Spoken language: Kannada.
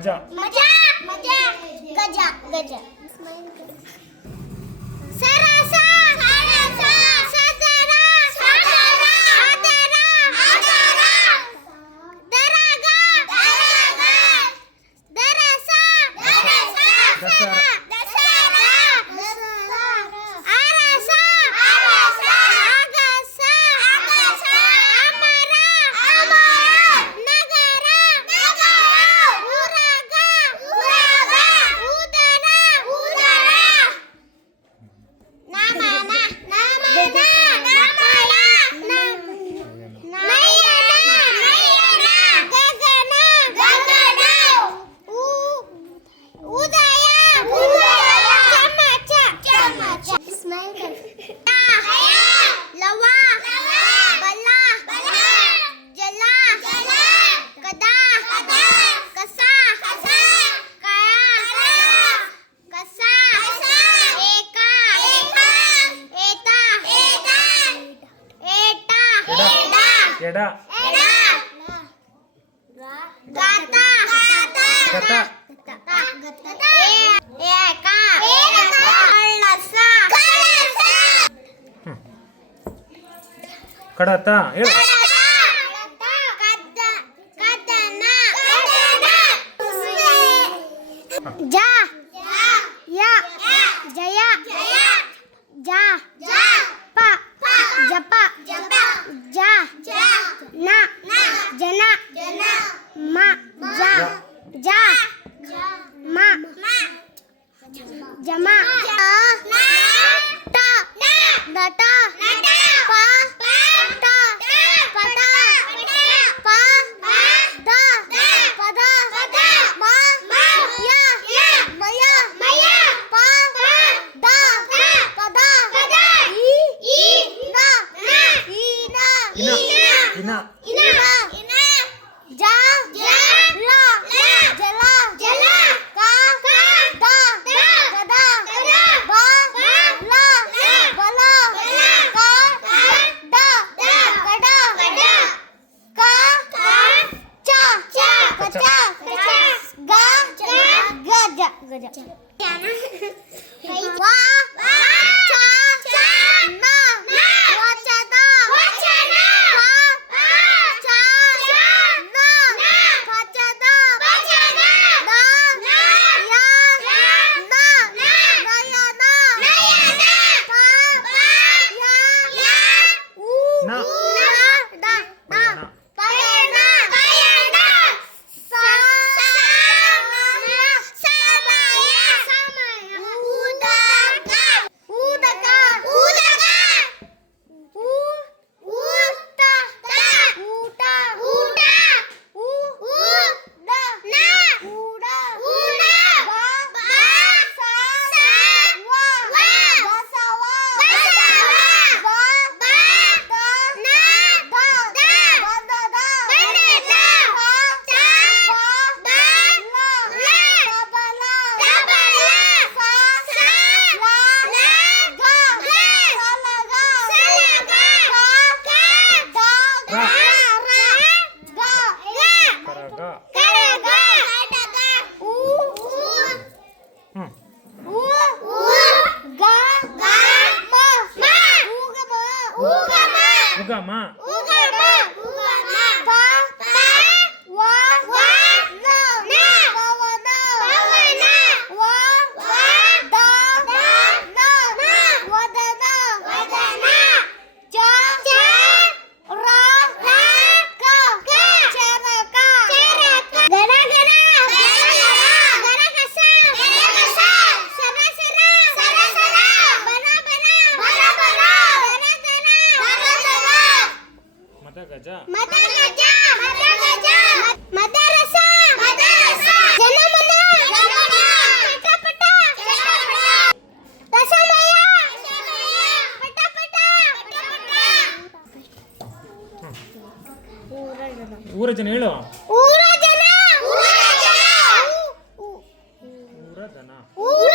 ಗಜ ಮಜಾ ಮಜಾ ಗಜ ಗಜ ಸರಸ ಸರಸ ಸದರ ಸದರ ಆದರ ಆದರ ದರಗ ದರಗ ದರಸ ದರಸ ದಸರಾ ದಸರಾ ಅರಸ ಅರಸ ಅಗಸ ಅಗಸ ಅಮರ ಅಮರ ನಗರ ನಗರ ಊರಗ ಊರಗ ಉದರ ಉದರ ನಮನ ನಮನ ನಮನ ನಯನ ನಯನ ಗಗನ ಗಗನ ಉದಯ ಉದಯ ಚಮಚ ಚಮಚ ಸ್ಮೈಲ್ ಲವ ಲವ ಬಲ ಬಲ ಜಲ ಜಲ ಕದ ಕದ ಕಸ ಕಸ ಕಯ ಕಸ ಕಸ ಏಕ ಏಕ ಏತ ಏತ ಏಟ ಏಟ ಎಡ ಎಡ ಗಾತ ಗಾತ ಗತ ಏಕ ಕಳಸ ಕಳಸ ಕಡತ ಹೇಳು ಜ ಯ ಜಯ ಜ ಪ ಜಪ ಜ ನ ಜನ ಮ ಜ ಜ ಮ ಜಮ ಟ ನಟ ಪ ಟ ಪಟ ಪ ದ ಪದ ಮ ಯ ಮಯ ಪ ದ ಪದ ಈ ನ ಇನ ಜ ಲ ಜಲ ಜಲ ಕ ದ ಕದ ಬ ಲ ಬಲ ಕ ಡ ಕಡ ಕ ಚ ಕಚ ಗ ಗಜ ಗಜ ವ ಚ ನ ವಚನ ವಚನ ಪ ಚ ನ ವಚನ ವಚನ ನ ಯ ನ ನಯನ ನಯನ ಪ ಯ ಉ ನ ದ ನ ಪಯಣ ಪಯಣ ಸಮಯ ಸಮಯ ಉದಕ ಉದಕ ಉದಕ ಊಟ ಊಟ ಊಟ ಊದ ನ ಊಡ ಊಡ ಬ ಸ ವ ಬಸವ ಬಸವ ಬ ದ ನ ದ ಬದದ ಬದದ ಪ ಚ ಬ ಲ ತಬಲ ತಬಲ ಸ ಲ ಗ ಸಲಗ ಸಲಗ ಕ ದ ಗ ಗ ಕರಗ ಕರಗ ಉ ಹ್ಮ್ ಉ ಗ ಗ ಮ ಉಗಮ ಉಗಮ ಉಗಮ ಉಗಮ ಉಗಮ ಪ ವ ನ ಪವನ ಪವನ ವ ದ ನ ವದನ ವದನ ಚ ರ ಕ ಚರಕ ಚರಕ ಗರ ಗರ ಗರಗಸ ಗರಗಸ ಸರಸರ ಸರಸರ ಬರ ಬರ ಬರ ಬರ ದರ ದರ ಮದ ಗಜ ಮದ ಗಜ ಮದ ಗಜ ಮದರಸ ಮದರಸ ಜನಮನ ಜನಮನ ಪಟ ಪಟ ರಸಮಯ ಪಟ ಪಟ ಊರ ಜನ ಹೇಳು ಊರ ಜನ ಊರ ಜನ ಊರ ಜನ ಊರ